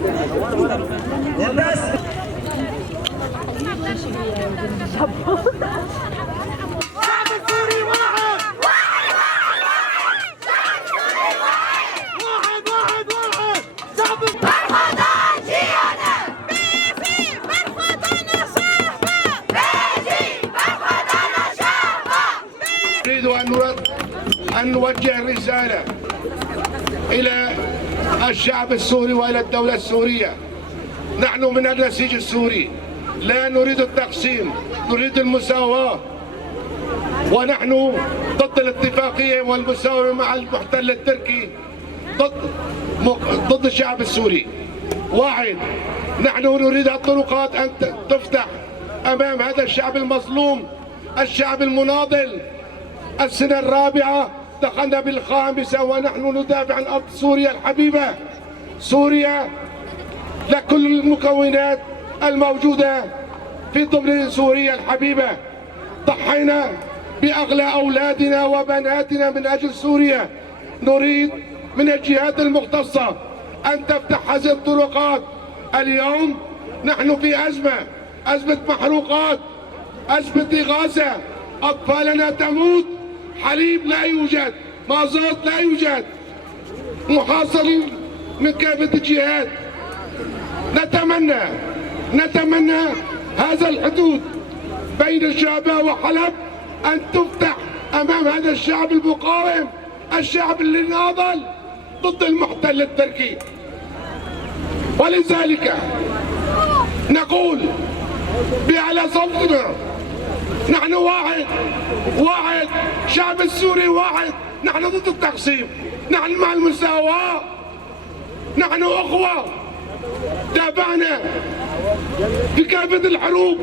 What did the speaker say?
نريد أن نوجه رسالة إلى الشعب السوري وإلى الدولة السورية. نحن من النسيج السوري، لا نريد التقسيم، نريد المساواة، ونحن ضد الاتفاقية والمساومة مع المحتل التركي، ضد الشعب السوري. واحد، نحن نريد الطرقات أن تفتح أمام هذا الشعب المظلوم، الشعب المناضل. السنة الرابعة دخلنا بالخامسة ونحن ندافع عن أرض سوريا الحبيبة. سوريا لكل المكونات الموجودة في ضمن سوريا الحبيبة. ضحينا بأغلى أولادنا وبناتنا من أجل سوريا. نريد من الجهات المختصة أن تفتح هذه الطرقات. اليوم نحن في أزمة محروقات، أزمة إغاثة، أطفالنا تموت، حليب لا يوجد، مازوت لا يوجد، محاصر من كافة الجهات. نتمنى هذا الحدود بين الشعباء وحلب أن تفتح أمام هذا الشعب المقاوم، الشعب اللي ناضل ضد المحتل التركي. ولذلك نقول بأعلى صوتنا، نحن واحد، الشعب السوري واحد. نحن ضد التقسيم، نحن مع المساواة، نحن أخوة. تابعنا في كافة الحروب.